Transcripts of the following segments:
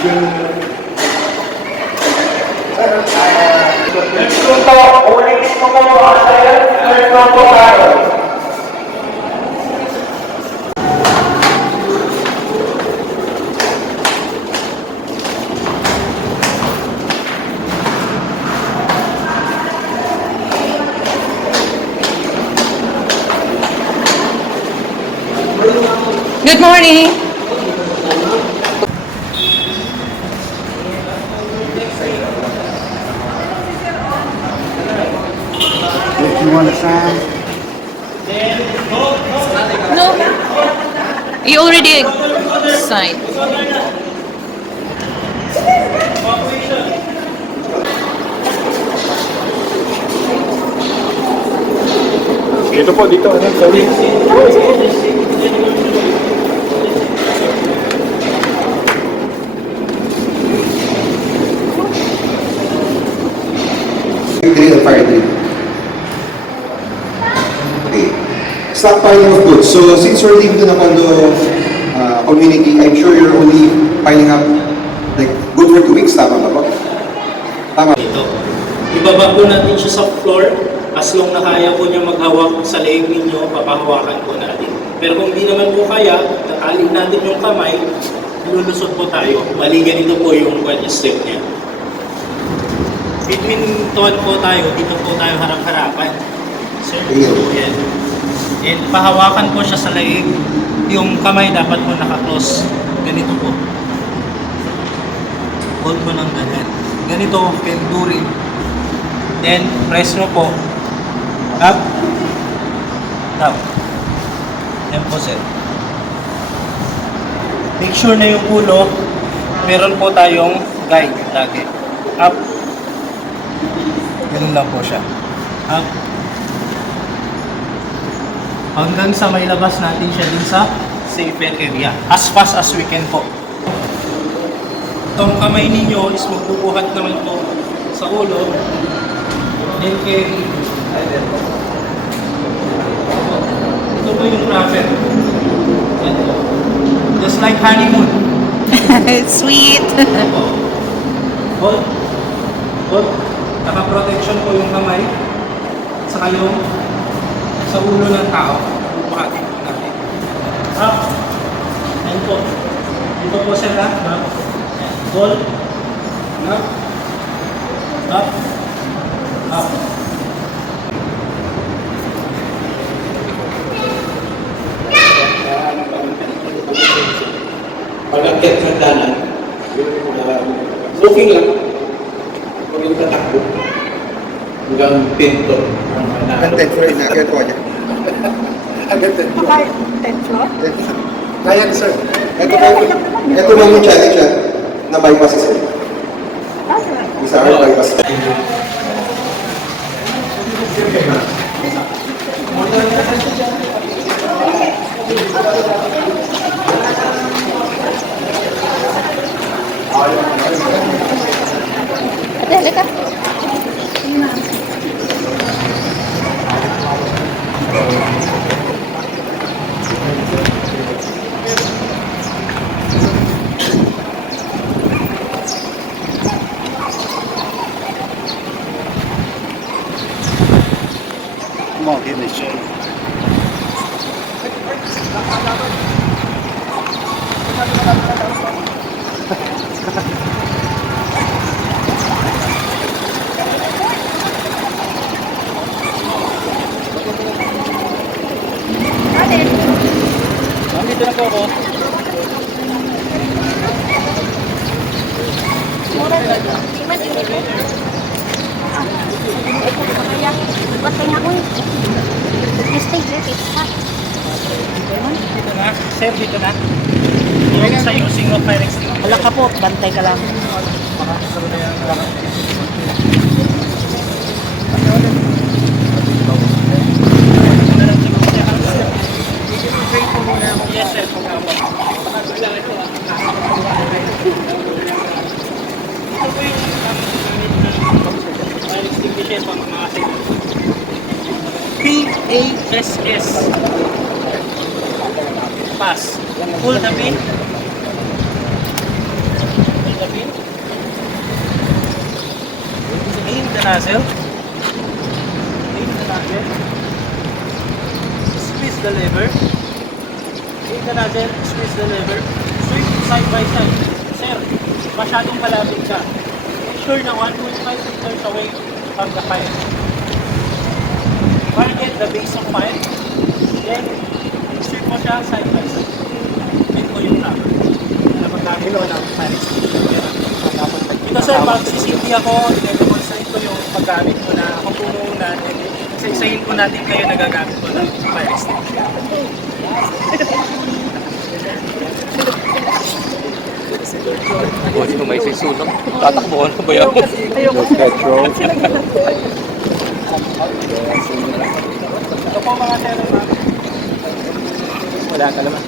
Good morning. If you want to sign, No, you already signed. Dito po, dito. Sorry. drill and fire drill. Okay. Stockpiling of goods. So since we're leaving the Napondo community, I'm sure you're only piling up like good for 2 weeks. Tama ba po? Tama. Ito. Ibaba po natin siya sa floor. As long na kaya po niya maghawak sa leeg ninyo, papahawakan po natin. Pero kung di naman po kaya, tatali natin yung kamay, lulusot po tayo. Bali ganito po yung step niya. Between tuwan po tayo, dito po tayo harap-harapan. Sir, Iyo. yan. And pahawakan po siya sa leeg. Yung kamay dapat po naka-close. Ganito po. Hold mo ng ganyan. Ganito, can do rin. Then, press mo po. Up. Down. Yan po, sir. Make sure na yung ulo, meron po tayong guide lagi. Up. Ganun lang po siya. Up. Hanggang sa may labas natin siya din sa safer area. As fast as we can po. Itong kamay ninyo is magbubuhat naman po sa ulo. Then carry. Ito po yung wrapper. Ito. Just like honeymoon. Sweet. Hold. Hold. Naka-protection po yung kamay. Saka yung sa ulo ng tao. Bubuhatin po natin. Up. Ayan po. Dito po sila. Up. Hold. Up. Up. Up. Pag-akyat sa danan, looking lang, huwag yung tatakbo, hanggang pinto. Ang 10th floor na. Agad po niya. Hanggang pinto. Kaya ni sir. Ito lang yung challenge na bypass is it. Isa ang bypass. Ate, halika. Come on, give me a shake. Nandito na po ako. Dito na. Sir, dito na. Yung sa using of fire extinguisher. Wala ka po, bantay ka lang. Yes, sir. Fire extinguisher pang mga PASS. Pass. Pull the pin. nozzle. Aim the nozzle. Squeeze the lever. Aim the nozzle, squeeze the lever. Sweep side by side. Sir, masyadong malapit ka. Ensure na 1.5 meters away from the fire. Target the base of fire. Then, sweep mo siya side by side. Hit mo yung knob. Na paggamit ko ng fire extinguisher. Ito sir, pag sisindi ako, i-demonstrate ko yung paggamit ko na ako po muna. Isa-isahin ko natin kayo nagagamit ko ng fire extinguisher. Buwan ko may sisunog. Tatakbo na ba yan? Ito po mga sir, wala ka naman.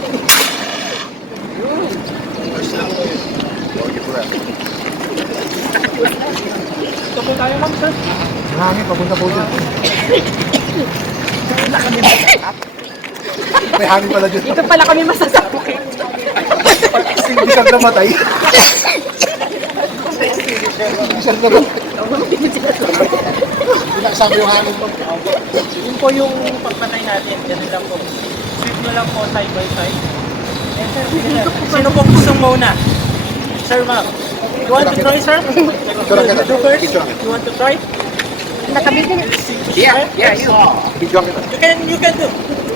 Ito po tayo ma'am sir. Hangin, papunta po dyan. May hangin pala dyan. Dito pala kami masasakit. Hindi siya namatay. Siya naman. Pinakasama yung hangin po. Yun po yung pagpatay natin. Ganun lang po. Sweep nyo lang po side by side. And sir, sige sir. Sino po gustong mauna? Sir ma'am. You want to try sir? You first? You want to try? Nakabiti. Yeah, Bidyoan kita. You can do.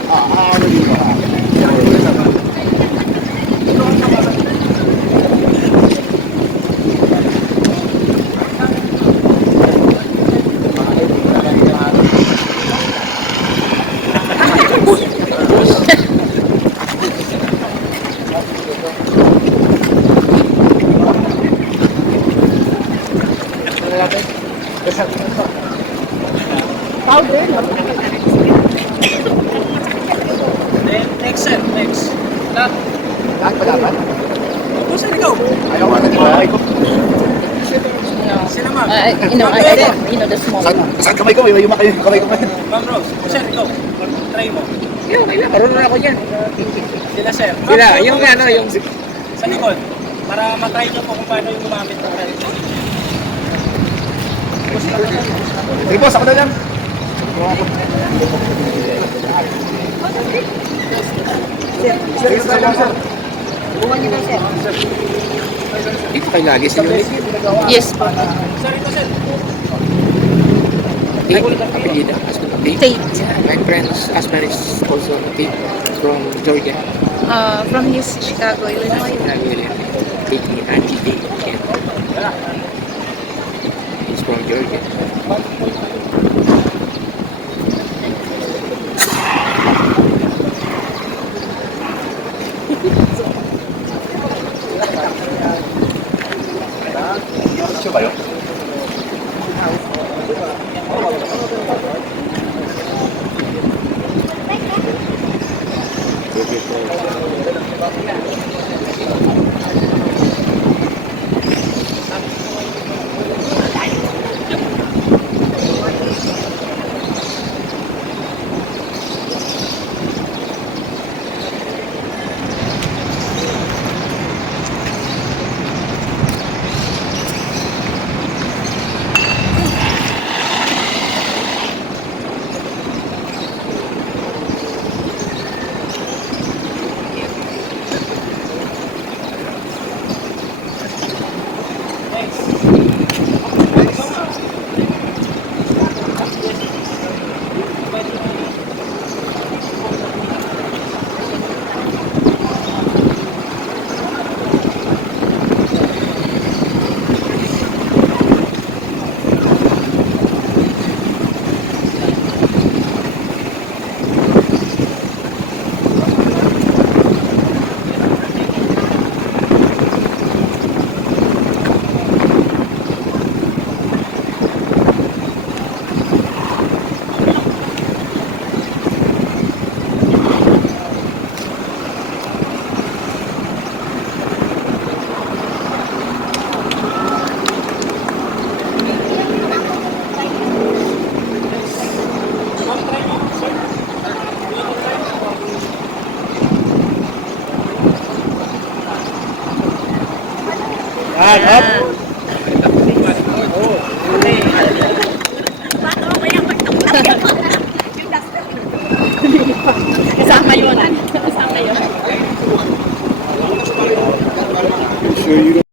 Ano dito? Then, next sir, next. Lahat. Lahat pa dapat? Kung saan ikaw? Ayaw ka na ko. Sino ma'am? The small Saan kamay ko? May kamay ko. Ma'am Rose, kung saan ikaw? Try mo. Marunong na ako dyan. Sila sir. Sila, yung ano, yung... Sa likod. Para matry nyo po kung paano yung gumamit ng fire extinguisher. Sige boss, ako na lang. Sige, sir. Dito kayo lagi sa unit. Yes po. Sir, ito sir. Apelyido. Tate. My friend's husband is also Tate from Georgia. From his Chicago, Illinois. Taking anti-Tate. He's from Georgia. Siya ba yun? Up. So you